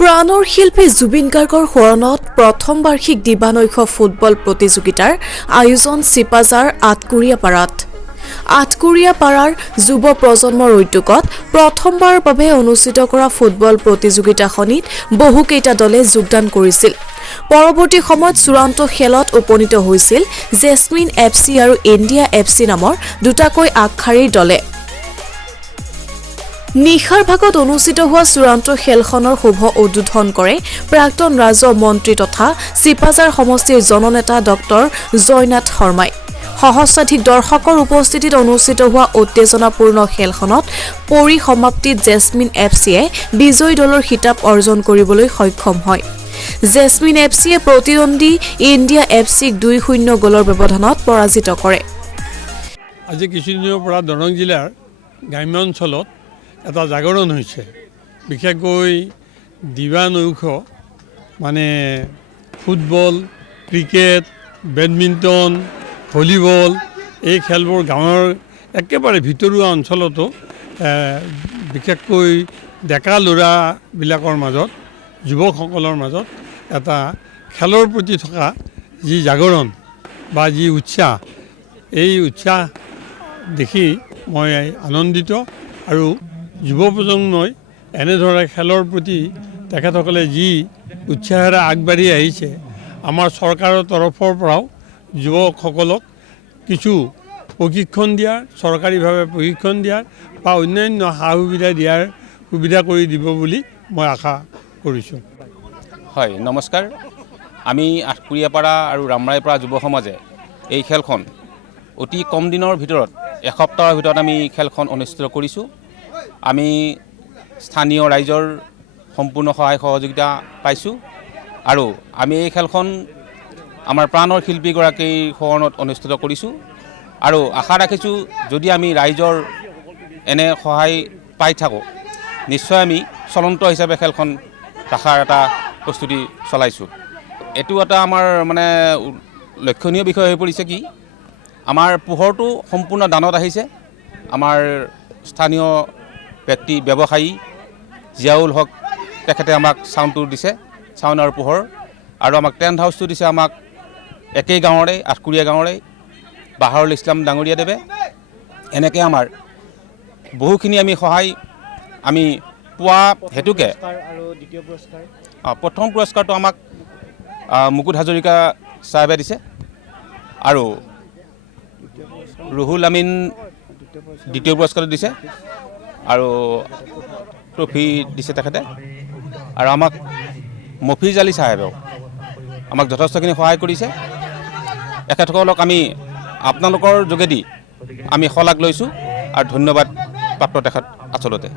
প্ৰাণৰ শিল্পী জুবিন গাৰ্গৰ সোঁৱৰণত প্ৰথম বাৰ্ষিক দিবানৈশ ফুটবল প্ৰতিযোগিতাৰ আয়োজন চিপাঝাৰ আটকুৰিয়াপাৰাত। আটকুৰিয়াপাৰাৰ যুৱ প্ৰজন্মৰ উদ্যোগত প্ৰথমবাৰৰ বাবে অনুষ্ঠিত কৰা ফুটবল প্ৰতিযোগিতাখনিত বহুকেইটা দলে যোগদান কৰিছিল। পৰৱৰ্তী সময়ত চূড়ান্ত খেলত উপনীত হৈছিল জেছমিন এফচি আৰু ইণ্ডিয়া এফচি নামৰ দুটাকৈ আগশাৰীৰ দলে। নিশাৰ ভাগত অনুষ্ঠিত হোৱা চূড়ান্ত খেলখনৰ শুভ উদ্বোধন কৰে প্ৰাক্তন ৰাজ্য মন্ত্ৰী তথা চিপাঝাৰ সমষ্টিৰ জননেতা ডক্টৰ জয়নাথ শৰ্মাই। সহস্ৰাধিক দৰ্শকৰ উপস্থিতিত অনুষ্ঠিত হোৱা উত্তেজনাপূৰ্ণ খেলখনত পৰিসমাপ্তিত জেছমিন এফচিয়ে বিজয়ী দলৰ খিতাপ অৰ্জন কৰিবলৈ সক্ষম হয়। জেছমিন এফচিয়ে প্ৰতিদ্বন্দ্বী ইণ্ডিয়া এফচিক 2-0 গ'লৰ ব্যৱধানত পৰাজিত কৰে। আজি কিছুদিনৰ পৰা দৰং জিলাৰ গ্ৰাম্য অঞ্চলত এটা জাগৰণ হৈছে, বিশেষকৈ দিবানৈশ মানে ফুটবল, ক্ৰিকেট, বেডমিণ্টন, ভলীবল এই খেলবোৰ গাঁৱৰ একেবাৰে ভিতৰুৱা অঞ্চলতো বিশেষকৈ ডেকা ল'ৰাবিলাকৰ মাজত, যুৱকসকলৰ মাজত এটা খেলৰ প্ৰতি থকা যি জাগৰণ বা যি উৎসাহ, এই উৎসাহ দেখি মই আনন্দিত। আৰু যুৱ প্ৰজন্মই এনেদৰে খেলৰ প্ৰতি তেখেতসকলে যি উৎসাহেৰে আগবাঢ়ি আহিছে, আমাৰ চৰকাৰৰ তৰফৰ পৰাও যুৱকসকলক কিছু প্ৰশিক্ষণ দিয়াৰ, চৰকাৰীভাৱে প্ৰশিক্ষণ দিয়াৰ বা অন্যান্য সা সুবিধা দিয়াৰ সুবিধা কৰি দিব বুলি মই আশা কৰিছোঁ। হয়, নমস্কাৰ। আমি আটকুৰিয়াপাৰা আৰু ৰামৰাইপাৰা যুৱ সমাজে এই খেলখন অতি কম দিনৰ ভিতৰত, এসপ্তাহৰ ভিতৰত আমি খেলখন অনুষ্ঠিত কৰিছোঁ। আমি স্থানীয় ৰাইজৰ সম্পূৰ্ণ সহায় সহযোগিতা পাইছোঁ আৰু আমি এই খেলখন আমাৰ প্ৰাণৰ শিল্পীগৰাকীৰ সোঁৱৰণত অনুষ্ঠিত কৰিছোঁ আৰু আশা ৰাখিছোঁ যদি আমি ৰাইজৰ এনে সহায় পাই থাকোঁ, নিশ্চয় আমি চলন্ত হিচাপে খেলখন ৰখাৰ এটা প্ৰস্তুতি চলাইছোঁ। এইটো এটা আমাৰ মানে লক্ষণীয় বিষয় হৈ পৰিছে কি, আমাৰ পোহৰটো সম্পূৰ্ণ দানত আহিছে। আমাৰ স্থানীয় ব্যক্তি ব্যৱসায়ী জিয়াউল হক তেখেতে আমাক চাউণ্ডটো দিছে, চাউণ্ড আৰু পোহৰ, আৰু আমাক টেণ্ট হাউচটো দিছে আমাক একেই গাঁৱৰে, আটকুৰিয়া গাঁৱৰে বাহাৰুল ইছলাম ডাঙৰীয়াদেৱে। এনেকৈ আমাৰ বহুখিনি আমি সহায় আমি পোৱা হেতুকে প্ৰথম পুৰস্কাৰটো আমাক মুকুট হাজৰিকা চাহেবে দিছে আৰু ৰুহুল আমিন দ্বিতীয় পুৰস্কাৰটো দিছে আৰু ট্ৰফি দিছে তেখেতে। আৰু আমাক মফিজ আলী চাহেবেও আমাক যথেষ্টখিনি সহায় কৰিছে। এখেতসকলক আমি আপোনালোকৰ যোগেদি আমি শলাগ লৈছোঁ আৰু ধন্যবাদ প্ৰাপ্ত তেখেত আচলতে।